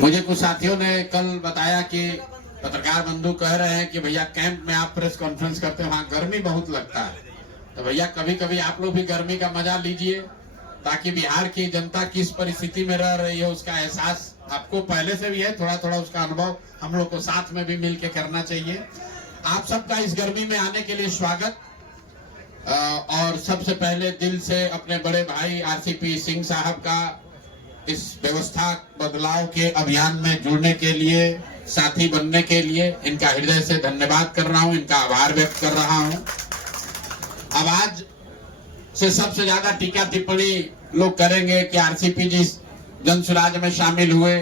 मुझे कुछ साथियों ने कल बताया कि पत्रकार बंधु कह रहे हैं कि भैया कैंप में आप प्रेस कॉन्फ्रेंस करते हो, वहाँ गर्मी बहुत लगता है। तो भैया कभी कभी आप लोग भी गर्मी का मजा लीजिए, ताकि बिहार की जनता किस परिस्थिति में रह रही है उसका एहसास आपको पहले से भी है, थोड़ा थोड़ा उसका अनुभव हम लोग को साथ में भी मिल के करना चाहिए। आप सबका इस गर्मी में आने के लिए स्वागत। और सबसे पहले दिल से अपने बड़े भाई आरसीपी सिंह साहब का इस व्यवस्था बदलाव के अभियान में जुड़ने के लिए, साथी बनने के लिए इनका हृदय से धन्यवाद कर रहा हूं, इनका आभार व्यक्त कर रहा हूं। अब आज से सबसे ज्यादा टीका टिप्पणी लोग करेंगे कि आरसीपी जी जनसुराज में शामिल हुए,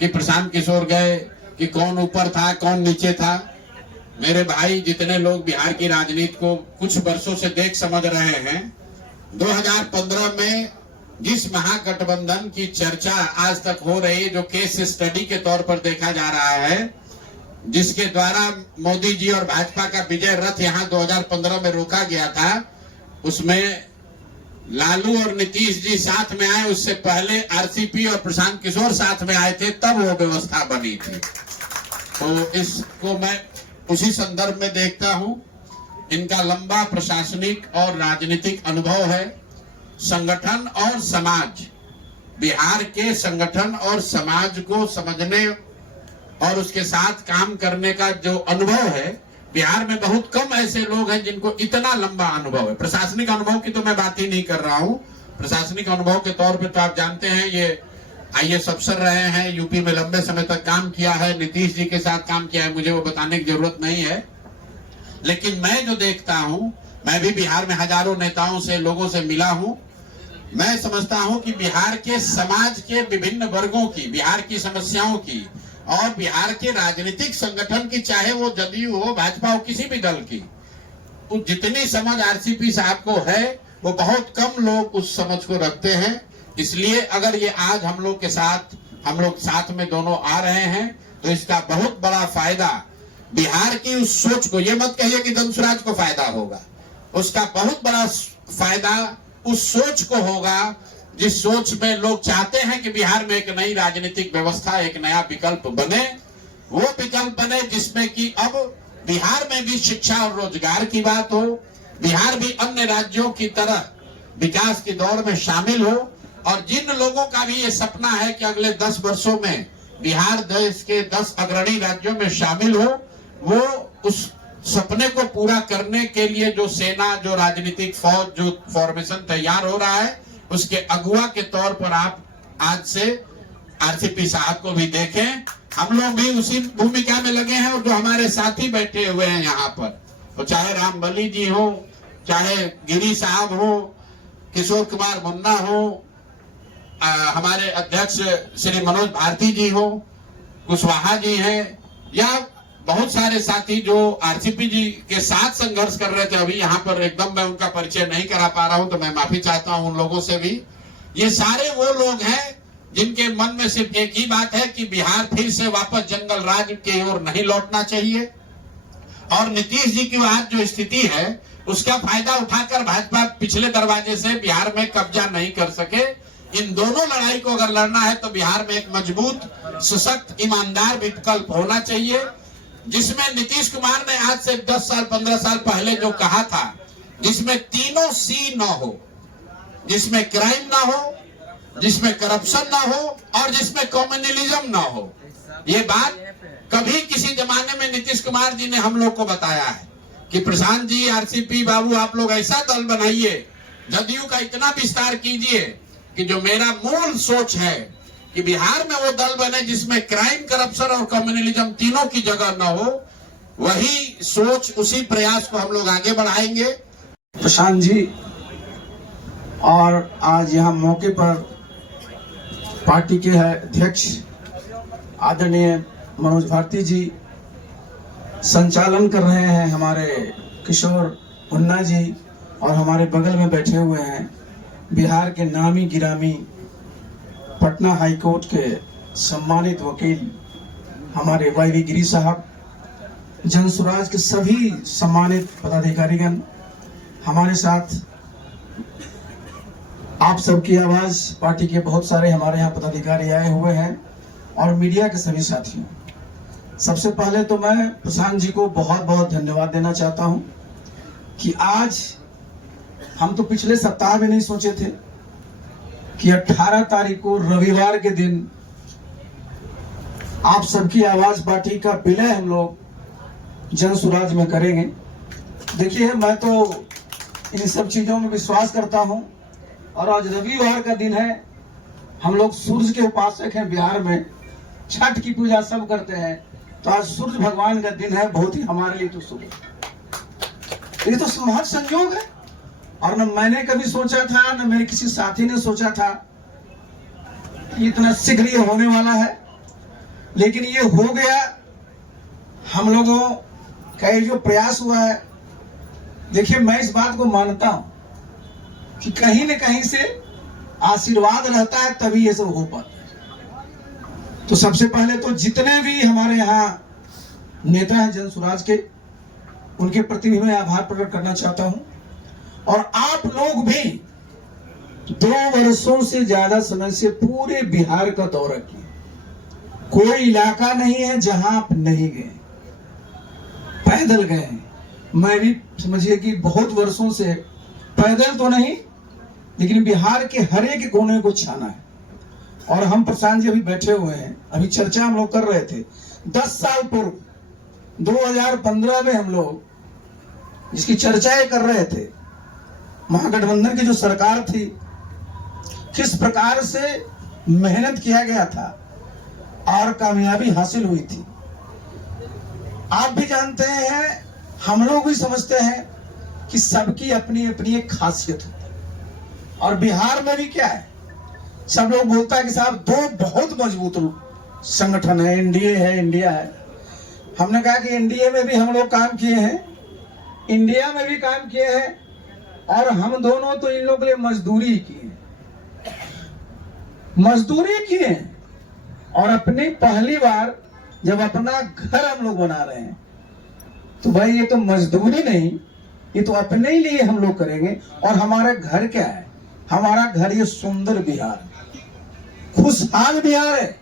कि प्रशांत किशोर गए, कि कौन ऊपर था कौन नीचे था। मेरे भाई जितने लोग बिहार की राजनीति को कुछ वर्षों से देख समझ रहे हैं, 2015 में जिस महागठबंधन की चर्चा आज तक हो रही है, जो केस स्टडी के तौर पर देखा जा रहा है, जिसके द्वारा मोदी जी और भाजपा का विजय रथ यहां 2015 में रोका गया था, उसमें लालू और नीतीश जी साथ में आए। उससे पहले आरसीपी और प्रशांत किशोर साथ में आए थे, तब वो व्यवस्था बनी थी। तो इसको मैं उसी संदर्भ में देखता हूं। इनका लंबा प्रशासनिक और राजनीतिक अनुभव है। संगठन और समाज, बिहार के संगठन और समाज को समझने और उसके साथ काम करने का जो अनुभव है, बिहार में बहुत कम ऐसे लोग हैं जिनको इतना लंबा अनुभव है। प्रशासनिक अनुभव की तो मैं बात ही नहीं कर रहा हूं। प्रशासनिक अनुभव के तौर पे तो आप जानते हैं, ये आईएएस अफसर रहे हैं, यूपी में लंबे समय तक काम किया है, नीतीश जी के साथ काम किया है, मुझे वो बताने की जरूरत नहीं है। लेकिन मैं जो देखता हूं, मैं भी बिहार में हजारों नेताओं से, लोगों से मिला हूं। मैं समझता हूं कि बिहार के समाज के विभिन्न वर्गों की, बिहार की समस्याओं की और बिहार के राजनीतिक संगठन की, चाहे वो जदयू हो, भाजपा हो, किसी भी दल की, तो जितनी समझ आरसीपी साहब को है, वो बहुत कम लोग उस समझ को रखते हैं। इसलिए अगर ये आज हम लोग साथ में दोनों आ रहे हैं, तो इसका बहुत बड़ा फायदा बिहार की उस सोच को, ये मत कहिए कि धनसुराज को फायदा होगा, उसका बहुत बड़ा फायदा उस सोच को होगा, जिस सोच में लोग चाहते हैं कि बिहार में एक नई राजनीतिक व्यवस्था, एक नया विकल्प बने। वो विकल्प बने जिसमें कि अब बिहार में भी शिक्षा और रोजगार की बात हो, बिहार भी अन्य राज्यों की तरह विकास की दौड़ में शामिल हो, और जिन लोगों का भी ये सपना है कि अगले 10 वर्षों में बिहार देश के 10 अग्रणी राज्यों में शामिल हो, वो उस सपने को पूरा करने के लिए जो सेना, जो राजनीतिक फौज, जो फॉर्मेशन तैयार हो रहा है, उसके अगुवा के तौर पर आप आज से आरसीपी साहब को भी देखें। हम लोग भी उसी भूमिका में लगे हैं, और जो हमारे साथी बैठे हुए हैं यहाँ पर, तो चाहे रामबली जी हो, चाहे गिरी साहब हो, किशोर कुमार मुन्ना हो, हमारे अध्यक्ष श्री मनोज भारती जी हो, कुशवाहा जी हैं, या बहुत सारे साथी जो आरसीपी जी के साथ संघर्ष कर रहे थे। अभी यहाँ पर एकदम मैं उनका परिचय नहीं करा पा रहा हूं, तो मैं माफी चाहता हूं उन लोगों से भी। ये सारे वो लोग हैं जिनके मन में सिर्फ एक ही बात है कि बिहार फिर से वापस जंगल राज की ओर नहीं लौटना चाहिए, और नीतीश जी की आज जो स्थिति है, उसका फायदा उठाकर भाजपा पिछले दरवाजे से बिहार में कब्जा नहीं कर सके। इन दोनों लड़ाई को अगर लड़ना है, तो बिहार में एक मजबूत, सशक्त, ईमानदार विकल्प होना चाहिए, जिसमें नीतीश कुमार ने आज से 10 साल 15 साल पहले जो कहा था, जिसमें तीनों सी न हो, जिसमें क्राइम ना हो, जिसमें करप्शन ना हो, और जिसमें कम्युनलिज्म ना हो। ये बात कभी किसी जमाने में नीतीश कुमार जी ने हम लोग को बताया है कि प्रशांत जी, आरसीपी बाबू, आप लोग ऐसा दल बनाइए, जदयू का इतना विस्तार कीजिए कि जो मेरा मूल सोच है कि बिहार में वो दल बने जिसमें क्राइम, करप्शन और कम्युनलिज्म तीनों की जगह न हो। वही सोच, उसी प्रयास को हम लोग आगे बढ़ाएंगे। प्रशांत जी, और आज यहाँ मौके पर पार्टी के अध्यक्ष आदरणीय मनोज भारती जी संचालन कर रहे हैं, हमारे किशोर मुन्ना जी, और हमारे बगल में बैठे हुए हैं बिहार के नामी गिरामी पटना हाईकोर्ट के सम्मानित वकील हमारे वाई गिरी साहब, जनसुराज के सभी सम्मानित पदाधिकारीगण हमारे साथ। आप सबकी आवाज, पार्टी के बहुत सारे हमारे यहाँ पदाधिकारी आए हुए हैं, और मीडिया के सभी साथियों, सबसे पहले तो मैं प्रशांत जी को बहुत बहुत धन्यवाद देना चाहता हूं कि आज हम तो पिछले सप्ताह में नहीं सोचे थे कि 18 तारीख को रविवार के दिन आप सबकी आवाज पार्टी का विलय हम लोग जन सुराज में करेंगे। देखिए, मैं तो इन सब चीजों में विश्वास करता हूं और आज रविवार का दिन है। हम लोग सूर्य के उपासक हैं, बिहार में छठ की पूजा सब करते हैं, तो आज सूर्य भगवान का दिन है। बहुत ही हमारे लिए तो शुभ है। ये तो महज संयोग है और न मैंने कभी सोचा था, न मेरे किसी साथी ने सोचा था कि इतना शीघ्र ये होने वाला है, लेकिन ये हो गया। हम लोगों का ये जो प्रयास हुआ है, देखिए मैं इस बात को मानता हूं कि कहीं न कहीं से आशीर्वाद रहता है, तभी ये सब हो पाता है। तो सबसे पहले तो जितने भी हमारे यहाँ नेता हैं जन सुराज के, उनके प्रति भी मैं आभार प्रकट करना चाहता हूं। और आप लोग भी 2 वर्षों से ज्यादा समय से पूरे बिहार का दौरा किए, कोई इलाका नहीं है जहां आप नहीं गए, पैदल गए। मैं भी समझिए कि बहुत वर्षों से पैदल तो नहीं, लेकिन बिहार के हर एक कोने को छाना है। और हम प्रशांत जी अभी बैठे हुए हैं, अभी चर्चा हम लोग कर रहे थे 10 साल पूर्व 2015 में हम लोग इसकी चर्चाएं कर रहे थे। महागठबंधन की जो सरकार थी, किस प्रकार से मेहनत किया गया था और कामयाबी हासिल हुई थी। आप भी जानते हैं, हम लोग भी समझते हैं कि सबकी अपनी अपनी एक खासियत होती है। और बिहार में भी क्या है, सब लोग बोलता है कि साहब 2 बहुत मजबूत संगठन है, एनडीए है, इंडिया है। हमने कहा कि एनडीए में भी हम लोग काम किए हैं, इंडिया में भी काम किए हैं, और हम दोनों तो इन लोगों के लिए मजदूरी किए, और अपनी पहली बार जब अपना घर हम लोग बना रहे हैं, तो भाई ये तो मजदूरी नहीं, ये तो अपने ही लिए हम लोग करेंगे। और हमारा घर क्या है? हमारा घर ये सुंदर बिहार, खुशहाल बिहार है।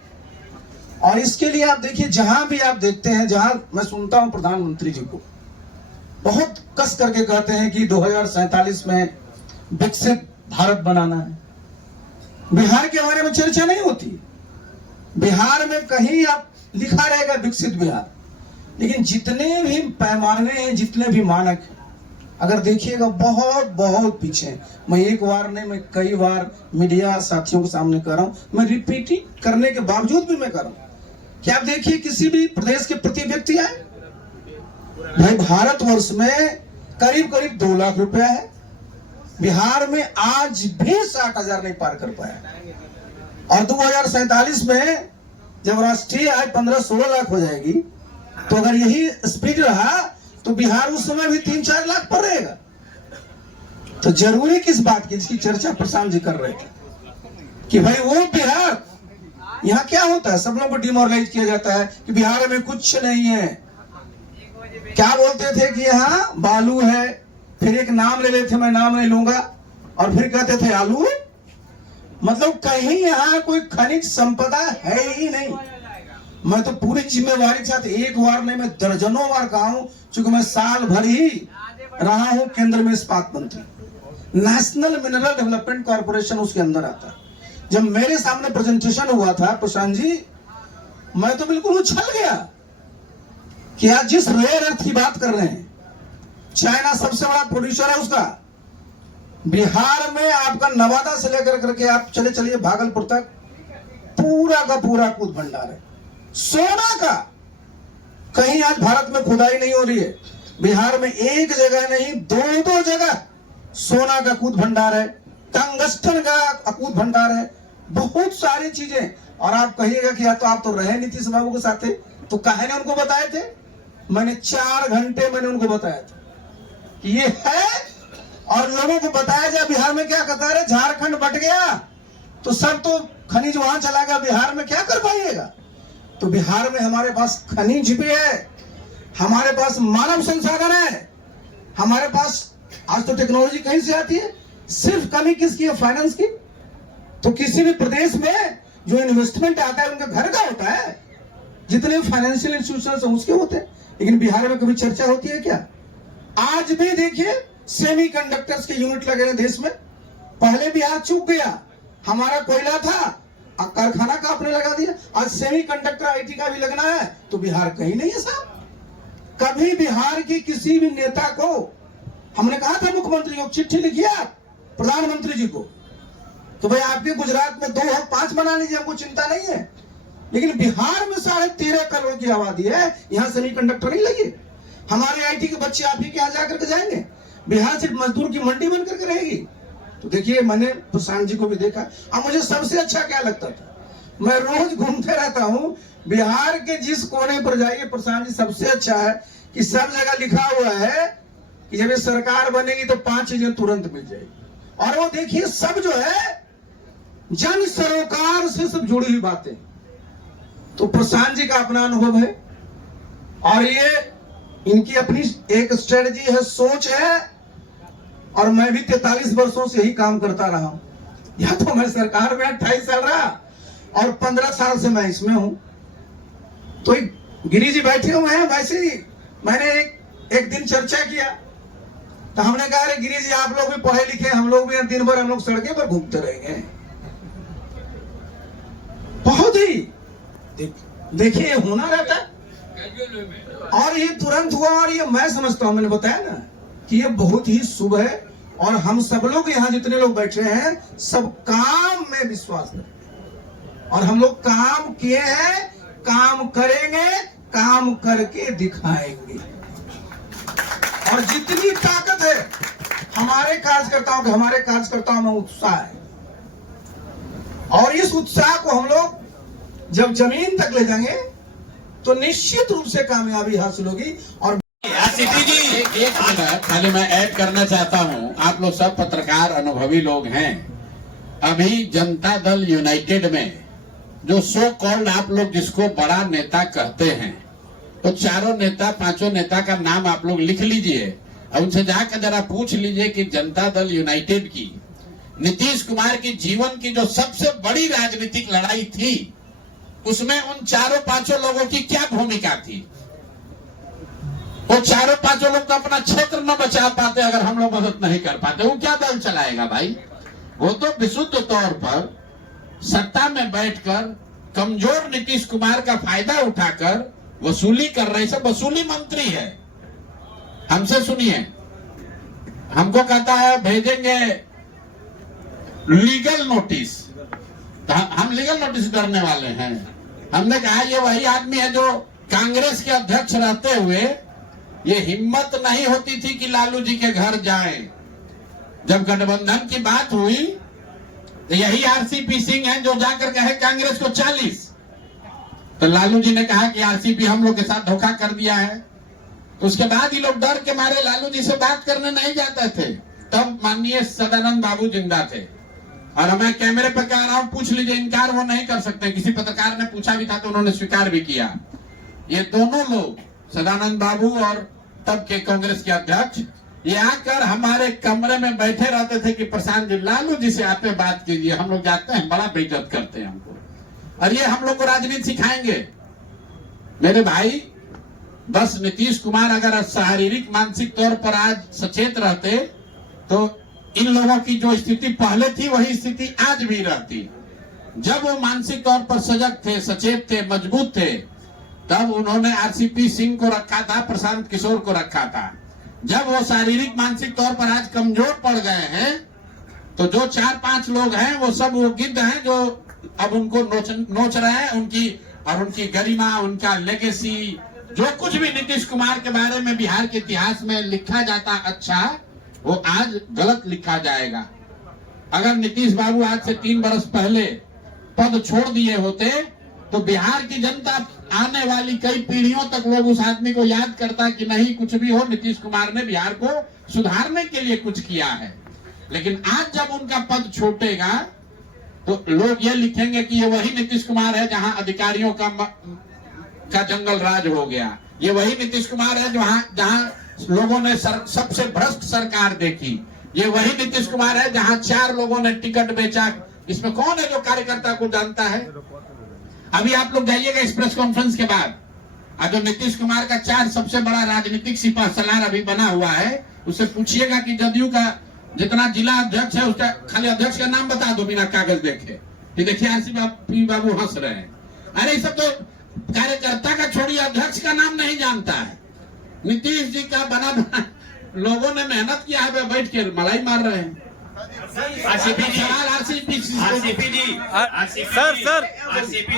और इसके लिए आप देखिए, जहां भी आप देखते हैं, जहां मैं सुनता हूं प्रधानमंत्री जी को बहुत कस करके कहते हैं कि 2047 में विकसित भारत बनाना है, बिहार के बारे में चर्चा नहीं होती। बिहार में कहीं आप लिखा रहेगा विकसित बिहार, लेकिन जितने भी पैमाने हैं, जितने भी मानक हैं, अगर देखिएगा बहुत बहुत पीछे। मैं एक बार नहीं, मैं कई बार मीडिया साथियों के सामने कर रहा हूं, मैं रिपीटिंग करने के बावजूद भी मैं कर रहा हूं कि आप देखिए किसी भी प्रदेश के प्रति व्यक्ति आए, भाई भारतवर्ष में करीब करीब 2 लाख रुपया है, बिहार में आज भी 60,000 नहीं पार कर पाया। और 2047 में जब राष्ट्रीय आय 15-16 लाख हो जाएगी, तो अगर यही स्पीड रहा तो बिहार उस समय भी 3-4 लाख पर रहेगा। तो जरूरी किस बात की, जिसकी चर्चा प्रशांत जी कर रहे थे कि भाई वो बिहार, यहाँ क्या होता है, सब लोगों को डिमोरलाइज किया जाता है कि बिहार में कुछ नहीं है। क्या बोलते थे कि यहाँ बालू है, फिर एक नाम ले लेते, मैं नाम नहीं लूंगा, और फिर कहते थे आलू। मतलब कहीं यहाँ कोई खनिज संपदा है ही नहीं। मैं तो पूरी जिम्मेवारी के साथ एक बार नहीं, मैं दर्जनों बार कहा हूं, चूंकि मैं साल भर ही रहा हूं केंद्र में इस्पात मंत्री, नेशनल मिनरल डेवलपमेंट कॉर्पोरेशन उसके अंदर आता है। जब मेरे सामने प्रेजेंटेशन हुआ था प्रशांत जी, मैं तो बिल्कुल उछल गया कि आज जिस रेयर अर्थ की बात कर रहे हैं, चाइना सबसे बड़ा प्रोड्यूसर है उसका, बिहार में आपका नवादा से लेकर करके आप चलिए भागलपुर तक पूरा का पूरा कूद भंडार है सोना का। कहीं आज भारत में खुदाई नहीं हो रही है, बिहार में एक जगह नहीं 2 जगह सोना का कूद भंडार है, टंगस्टन का अकूत भंडार है, बहुत सारी चीजें। और आप कहिएगा कि या तो आप तो रहे नीतीश बाबू के साथ, तो काहे ने उनको बताए थे? मैंने 4 घंटे मैंने उनको बताया था कि ये है, और लोगों को बताया जाए बिहार में क्या कतार है, झारखंड बट गया तो सब तो खनिज वहां चला गया, बिहार में क्या कर पाइएगा? तो बिहार में हमारे पास खनिज भी है, हमारे पास मानव संसाधन है, हमारे पास आज तो टेक्नोलॉजी कहीं से आती है। सिर्फ कमी किसकी है? फाइनेंस की। तो किसी भी प्रदेश में जो इन्वेस्टमेंट आता है उनका घर का होता है, जितने फाइनेंशियल इंस्टीट्यूशन उसके होते हैं। लेकिन बिहार में कभी चर्चा होती है क्या? आज भी देखिए सेमीकंडक्टर्स के यूनिट लगे हैं देश में। पहले बिहार चूक गया, हमारा कोयला था, कारखाना का आपने लगा दिया। आज सेमीकंडक्टर आईटी का भी लगना है तो बिहार कहीं नहीं है साहब। कभी बिहार की किसी भी नेता को हमने कहा था, मुख्यमंत्री को चिट्ठी लिखिए आप प्रधानमंत्री जी को, तो भाई आपके गुजरात में 2 और 5 बना लीजिए, हमको चिंता नहीं है। लेकिन बिहार में 13.5 करोड़ की आबादी है, यहाँ सेमीकंडक्टर नहीं लगे। हमारे आईटी के बच्चे आप ही के यहाँ जाकर के जाएंगे, बिहार सिर्फ मजदूर की मंडी बन करके रहेगी। तो देखिए, मैंने प्रशांत जी को भी देखा। अब मुझे सबसे अच्छा क्या लगता था, मैं रोज घूमते रहता हूँ बिहार के जिस कोने पर जाइए, प्रशांत जी सबसे अच्छा है कि सब जगह लिखा हुआ है कि जब ये सरकार बनेगी तो 5 चीजें तुरंत मिल जाएगी। और वो देखिए सब जो है जन सरोकार से सब जुड़ी हुई बातें। तो प्रशांत जी का अपना अनुभव है और ये इनकी अपनी एक स्ट्रेटजी है, सोच है। और मैं भी 43 वर्षों से यही काम करता रहा हूं। या तो मैं सरकार में 28 साल रहा और 15 साल से मैं इसमें हूं। तो गिरी जी बैठे हुए हैं, वैसे ही मैंने एक दिन चर्चा किया तो हमने कहा, अरे गिरी जी आप लोग भी पढ़े लिखे, हम लोग भी दिन भर हम लोग सड़कें पर घूमते रहेंगे। बहुत ही देखिए होना रहता है और ये तुरंत हुआ। और ये मैं समझता हूं, मैंने बताया ना कि ये बहुत ही शुभ है। और हम सब लोग यहाँ जितने लोग बैठे हैं सब काम में विश्वास करें और हम लोग काम किए हैं, काम करेंगे, काम करके दिखाएंगे। और जितनी ताकत है हमारे कार्यकर्ताओं में उत्साह है और इस उत्साह को हम लोग जब जमीन तक ले जाएंगे तो निश्चित रूप से कामयाबी हासिल होगी। और एक मिनट खाली मैं ऐड करना चाहता हूं, आप लोग सब पत्रकार अनुभवी लोग हैं। अभी जनता दल यूनाइटेड में जो सो कॉल्ड आप लोग जिसको बड़ा नेता कहते हैं, तो 4 नेता 5 नेता का नाम आप लोग लिख लीजिए और उनसे जाकर जरा पूछ लीजिए कि जनता दल यूनाइटेड की नीतीश कुमार की जीवन की जो सबसे बड़ी राजनीतिक लड़ाई थी उसमें उन 4-5 लोगों की क्या भूमिका थी। वो 4-5 लोग तो अपना क्षेत्र न बचा पाते अगर हम लोग मदद नहीं कर पाते, वो क्या दल चलाएगा भाई। वो तो विशुद्ध तौर पर सत्ता में बैठकर कमजोर नीतीश कुमार का फायदा उठाकर वसूली कर रहे, सब वसूली मंत्री है। हमसे सुनिए, हमको कहता है भेजेंगे लीगल नोटिस, तो हम लीगल नोटिस करने वाले हैं। हमने कहा ये वही आदमी है जो कांग्रेस के अध्यक्ष रहते हुए ये हिम्मत नहीं होती थी कि लालू जी के घर जाएं। जब गठबंधन की बात हुई तो यही आरसीपी सिंह है जो जाकर कहे कांग्रेस को 40, तो लालू जी ने कहा कि आरसीपी हम लोग के साथ धोखा कर दिया है। तो उसके बाद ये लोग डर के मारे लालू जी से बात करने नहीं जाते थे। तब माननीय सदानंद बाबू जिंदा थे और मैं कैमरे पर कह रहा हूं, पूछ लीजिए, इनकार वो नहीं कर सकते। किसी पत्रकार ने पूछा भी था तो उन्होंने स्वीकार भी किया। ये दोनों लोग सदानंद बाबू और तब के कांग्रेस के अध्यक्ष ये आकर हमारे कमरे में बैठे रहते थे कि प्रशांत जी लालू जी से आते बात कीजिए, हम लोग जाते हैं, बड़ा बेइज्जत करते हैं हमको और ये हम लोग को राजनीति सिखाएंगे। मेरे भाई, बस नीतीश कुमार अगर शारीरिक मानसिक तौर पर आज सचेत रहते तो इन लोगों की जो स्थिति पहले थी वही स्थिति आज भी रहती। जब वो मानसिक तौर पर सजग थे, सचेत थे, मजबूत थे, तब उन्होंने आरसीपी सिंह को रखा था, प्रशांत किशोर को रखा था। जब वो शारीरिक मानसिक तौर पर आज कमजोर पड़ गए हैं तो जो 4-5 लोग हैं वो सब वो गिद्ध हैं जो अब उनको नोच रहे हैं। उनकी गरिमा, उनका लेगेसी, जो कुछ भी नीतीश कुमार के बारे में बिहार के इतिहास में लिखा जाता अच्छा, वो आज गलत लिखा जाएगा। अगर नीतीश बाबू आज से 3 वर्ष पहले पद छोड़ दिए होते तो बिहार की जनता आने वाली कई पीढ़ियों तक लोग उस आदमी को याद करता कि नहीं, कुछ भी हो, नीतीश कुमार ने बिहार को सुधारने के लिए कुछ किया है। लेकिन आज जब उनका पद छूटेगा तो लोग ये लिखेंगे कि ये वही नीतीश कुमार है जहां अधिकारियों का जंगल राज हो गया। ये वही नीतीश कुमार है जहां लोगों ने सबसे भ्रष्ट सरकार देखी। ये वही नीतीश कुमार है जहां 4 लोगों ने टिकट बेचा इसमें कौन है जो कार्यकर्ता को जानता है? अभी आप लोग जाइएगा इस प्रेस कॉन्फ्रेंस के बाद, जो नीतीश कुमार का 4 सबसे बड़ा राजनीतिक सिपह सलार अभी बना हुआ है, उससे पूछिएगा कि जदयू का जितना जिला अध्यक्ष है उसका खाली अध्यक्ष का नाम बता दो बिना कागज देखे। ये देखिए आरसीपी बाबू हंस रहे हैं। अरे सब तो कार्यकर्ता का छोड़िए, अध्यक्ष का नाम नहीं जानता है। नीतीश जी का बना लोगों ने मेहनत किया है, बैठ के मलाई मार रहे हैं। आरसीपी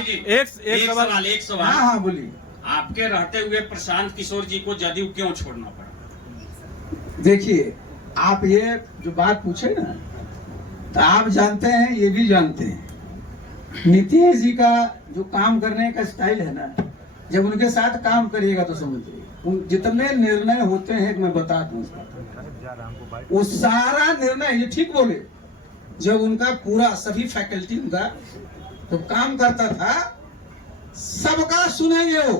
जी एक सवाल हाँ बोलिए। आपके रहते हुए प्रशांत किशोर जी को जदयू क्यों छोड़ना पड़ा? देखिए, आप ये जो बात पूछे ना, तो आप जानते हैं, ये भी जानते हैं, नीतीश जी का जो काम करने का स्टाइल है ना, जब उनके साथ काम करिएगा तो समझिए जितने निर्णय होते हैं, मैं बता दूं, वो सारा निर्णय, ये ठीक बोले, जब उनका पूरा सभी फैकल्टी उनका तो काम करता था, सबका सुनेंगे, वो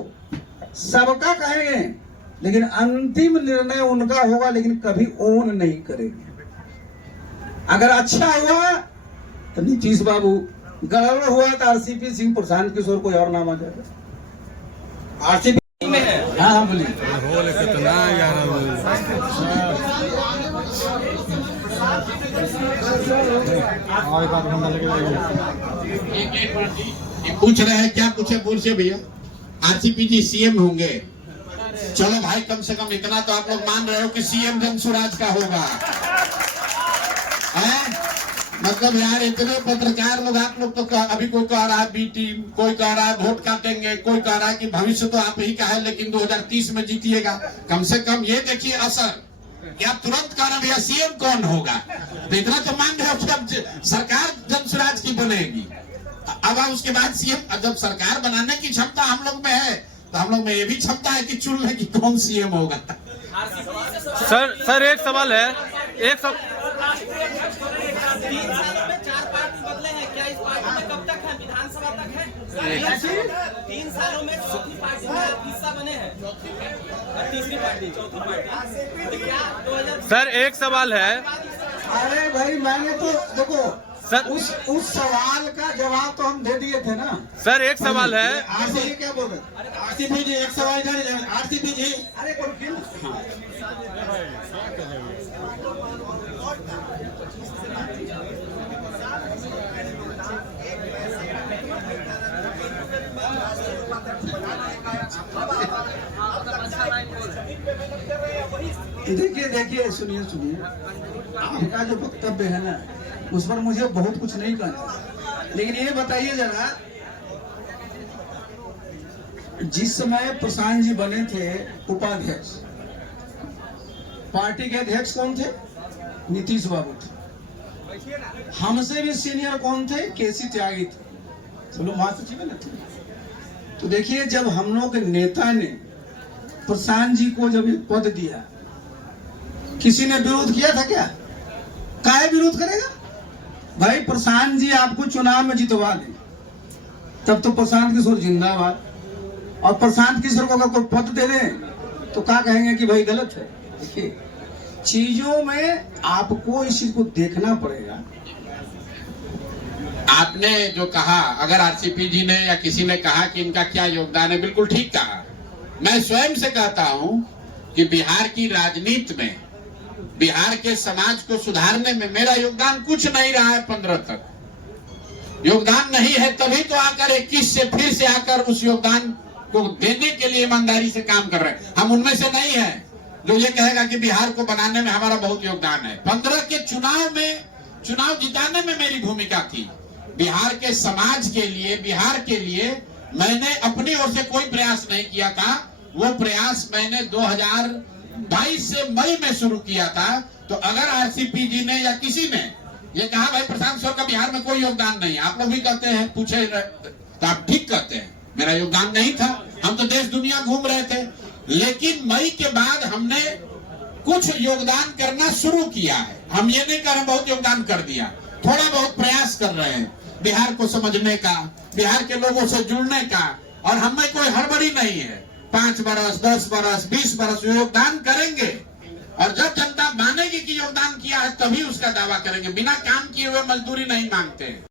सबका कहेंगे, लेकिन अंतिम निर्णय उनका होगा, लेकिन कभी ओन नहीं करेंगे। अगर अच्छा हुआ तो नीतीश बाबू, गड़बड़ हुआ तो आरसीपी सिंह, प्रशांत किशोर, कोई और नाम आ जाएगा। आरसीपी में है। हाँ बोलिए। कितना यार पूछ रहे हैं, क्या पूछे बोल से भैया? आरसीपी जी सीएम होंगे। चलो भाई, कम से कम इतना तो आप लोग मान रहे हो कि सीएम जनसुराज का होगा, है? मतलब यार इतने पत्रकार लोग, आप लोग तो अभी कोई कह रहा है बी टीम, कोई कह रहा है वोट काटेंगे, कोई कह रहा है कि भविष्य तो आप ही का है लेकिन 2030 में जीतिएगा। कम से कम ये देखिए असर, क्या तुरंत कह रहे भैया सीएम कौन होगा? तो इतना तो मान रहे हो कि अब सरकार जनसुराज की बनेगी। अब उसके बाद सीएम, जब सरकार बनाने की क्षमता हम लोग में है, तो हम लोग में ये भी क्षमता है कि चुन ले कि कौन सीएम होगा। सर एक सवाल है, एक 3 सालों में 4 पार्टी बदले हैं, क्या इस पार्टी में कब तक है? विधानसभा तक है? 3 सालों में चौथी पार्टी में हिस्सा बने हैं, तीसरी पार्टी, चौथी पार्टी। क्या 2000? सर एक सवाल है। अरे भाई, मैंने तो देखो सर उस सवाल का जवाब तो हम दे दिए थे ना। सर एक सवाल है। आरसीपी क्या बोल रहे? आरसीपी जी एक सवाल इधर, आरसीपी जी, अरे देखिए सुनिए, आपका जो वक्तव्य है ना, उस पर मुझे बहुत कुछ नहीं कहना, लेकिन ये बताइए जरा, जिस समय प्रशांत जी बने थे उपाध्यक्ष, पार्टी के अध्यक्ष कौन थे? नीतीश बाबू थे। हमसे भी सीनियर कौन थे? केसी त्यागी थे, चलो महासचिव है ना थे। तो देखिए, जब हम लोग के नेता ने प्रशांत जी को जब ये पद दिया, किसी ने विरोध किया था क्या? काहे विरोध करेगा भाई? प्रशांत जी आपको चुनाव में जितवा दे, तब तो प्रशांत किशोर जिंदाबाद। और प्रशांत किशोर को अगर कोई पद दे दे तो क्या कहेंगे कि भाई गलत है? देखिए, चीजों में आपको इस चीज को देखना पड़ेगा। आपने जो कहा, अगर आरसीपी जी ने या किसी ने कहा कि इनका क्या योगदान है, बिल्कुल ठीक कहा। मैं स्वयं से कहता हूं कि बिहार की राजनीति में, बिहार के समाज को सुधारने में मेरा योगदान कुछ नहीं रहा है। 15 तक योगदान नहीं है, तभी तो आकर 21 से फिर से आकर उस योगदान को देने के लिए ईमानदारी से काम कर रहे हैं। हम उनमें से नहीं है जो ये कहेगा कि बिहार को बनाने में हमारा बहुत योगदान है। 15 के चुनाव में, चुनाव जिताने में मेरी भूमिका थी। बिहार के समाज के लिए, बिहार के लिए मैंने अपनी ओर से कोई प्रयास नहीं किया था। वो प्रयास मैंने 2022 से मई में शुरू किया था। तो अगर आरसीपी जी ने या किसी ने ये कहा भाई प्रशांत किशोर का बिहार में कोई योगदान नहीं, आप लोग भी कहते हैं, पूछे तो आप ठीक कहते हैं, मेरा योगदान नहीं था। हम तो देश दुनिया घूम रहे थे, लेकिन मई के बाद हमने कुछ योगदान करना शुरू किया है। हम ये नहीं कर बहुत योगदान कर दिया, थोड़ा बहुत प्रयास कर रहे हैं बिहार को समझने का, बिहार के लोगों से जुड़ने का। और हमें कोई हड़बड़ी नहीं है, 5 बरस, 10 बरस, 20 बरस योगदान करेंगे। और जब जनता मानेगी कि योगदान किया है, तभी उसका दावा करेंगे। बिना काम किए हुए मजदूरी नहीं मांगते हैं।